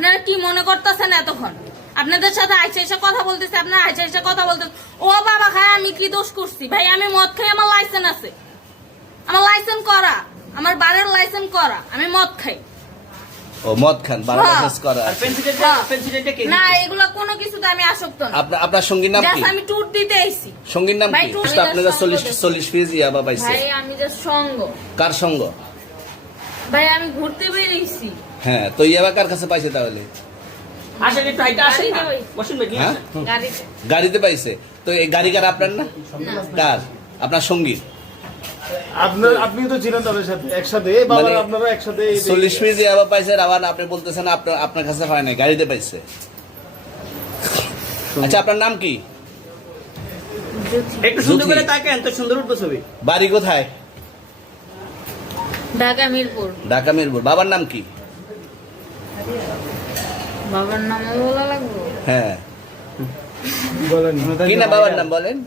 আপনারা কি মনে করতেছেন এতক্ষণ? আপনাদের সাথে আইসা এসে কথা বলতেছে, আপনারা আইসা এসে কথা বলতেছে। ও বাবা খায়, আমি কি দোষ করছি? ভাই আমি মদ খাই, আমার লাইসেন্স আছে, আমার লাইসেন্স করা, আমার বারের লাইসেন্স করা, আমি মদ খাই। ও মদ খান, বারো লাইসেন্স করা আছে। না এগুলা কোনো কিছুতে আমি আসক্ত না। আপনার সঙ্গীর নাম কি? আমি ট্যুর দিতে আইছি। সঙ্গীর নাম ভাই, কি? ট্যুর আপনারা 40 পিস ইয়াবা পাইছে। ভাই আমি যে সঙ্গ। কার সঙ্গ? ভাই আমি ঘুরতে বেরিয়েছি। হ্যাঁ, তো ইয়াবা কার কাছে পাইছে তাহলে? আসেন একটু হাইটা আসেন না। বসুন ভাই। হ্যাঁ? গাড়িতে। গাড়িতে পাইছে। তো এই গাড়ি কার, আপনার না? কার? আপনার সঙ্গী। আপনি তো ছিলেন তাদের সাথে একসাথে, বাবা আপনারা একসাথে 40 পিস ইয়াবা পাইছে, আবার আপনি বলতেছেন আপনার কাছে হয় না, গাড়িতে পাইছে। আচ্ছা, আপনার নাম কি? একটু সুন্দর করে তাকান, তো সুন্দর উঠবে ছবি। বাড়ি কোথায়? ঢাকা মিরপুর। ঢাকা মিরপুর। বাবার নাম কি? বাবার নাম বলা লাগবে? হ্যাঁ, বলেন কি না বাবার নাম বলেন?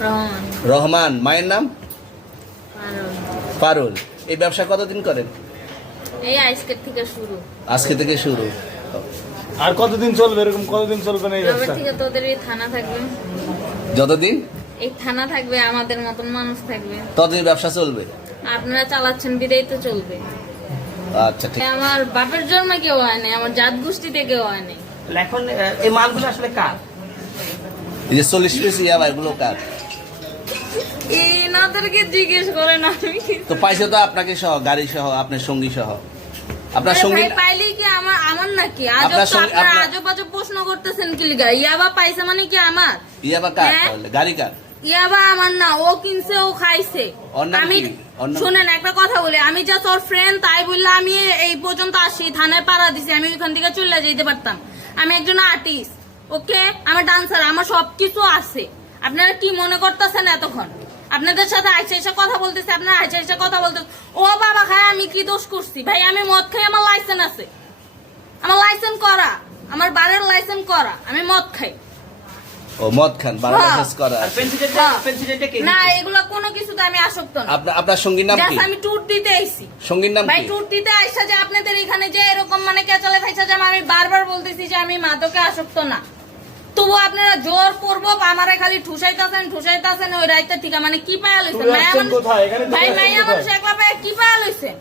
রহমান। রহমান। মায়ের নাম? পারুল। পারুল। এই ব্যবসা কতদিন করেন? এই আজকের থেকে শুরু। আজকে থেকে শুরু। আর কতদিন চলবে, এরকম কতদিন চলবে না এই এবার ব্যবসা? থেকে তোদের এই থানা থাকবে, যতদিন এই থানা থাকবে, আমাদের মতন মানুষ থাকবে। ততদিন ব্যবসা চলবে। আপনারা চালাচ্ছেন বিদায় তো চলবে। আচ্ছা, ঠিক। আমার বাপের জন্মে কেউ হয় নাই, আমার জাত গোষ্ঠীতে কেউ হয় নাই। এখন এই মালগুলো আসলে কার? এই যে 40 পিস ইয়াবা, এগুলো কার? এনাদেরকে জিজ্ঞেস করেন। আমি তো পাইছে তো আপনাকে সহ, গাড়ি সহ, আপনার সঙ্গী সহ। আপনার সঙ্গী পাইলে কি আমার নাকি? আপনার সঙ্গে- আপনারা আপনার- আজব আজব প্রশ্ন করতেছেন কি লিগা? ইয়াবা পাইছে মানে কি আমার? ইয়াবা কার হ্যাঁ? তাহলে? গাড়ি কার? ইয়াবা আমার না, ও কিনছে, ও খাইছে। ওর নাম আমি কি? ওর নাম- শুনেন একটা কথা বলি, আমি জাস্ট ওর ফ্রেন্ড, তাই বললে আমি এই পর্যন্ত আসি, থানায় পাড়া দিছি, আমি ওইখান থেকে চলে যেতে পারতাম। আমি একজন আর্টিস্ট, ওকে, আমার ডান্সার, আমার সবকিছু আছে। আপনারা কি মনে করতেছেন এতক্ষণ? আপনাদের সাথে আইসা এসে কথা বলতেছে, আপনারা আইসা এসে কথা বলতেছে। ও বাবা খায়, আমি কি দোষ করছি? ভাই আমি মদ খাই, আমার লাইসেন্স আছে, আমার লাইসেন্স করা, আমার বারের লাইসেন্স করা, আমি মদ খাই। ও মদ খান, বারো লাইসেন্স করা আর আছে। পেন্সিলটা কে? না এগুলা কোনো কিছুতে আমি আসক্ত না। আপনার সঙ্গীর নাম কি? জাস্ট আমি ট্যুর দিতে আইছি। সঙ্গীর নাম ভাই কি? ট্যুর দিতে আইসা যে আপনাদের এখানে যে এরকম মানে কেচালে খাইছা যে আমি বারবার বলতেছি যে আমি মাদকে আসক্ত না, তবু আপনারা জোর করবো আমারে খালি ঠুসাইতাছেন ওই রাইতে ঠিক মানে কি পায়া লইছেন? তুমি আসছেন কোথায়? এখানে তুমি ভাই আসছেন মাইয়া কোথায়? মানুষ একলা পায়া কি পায়া লইছেন?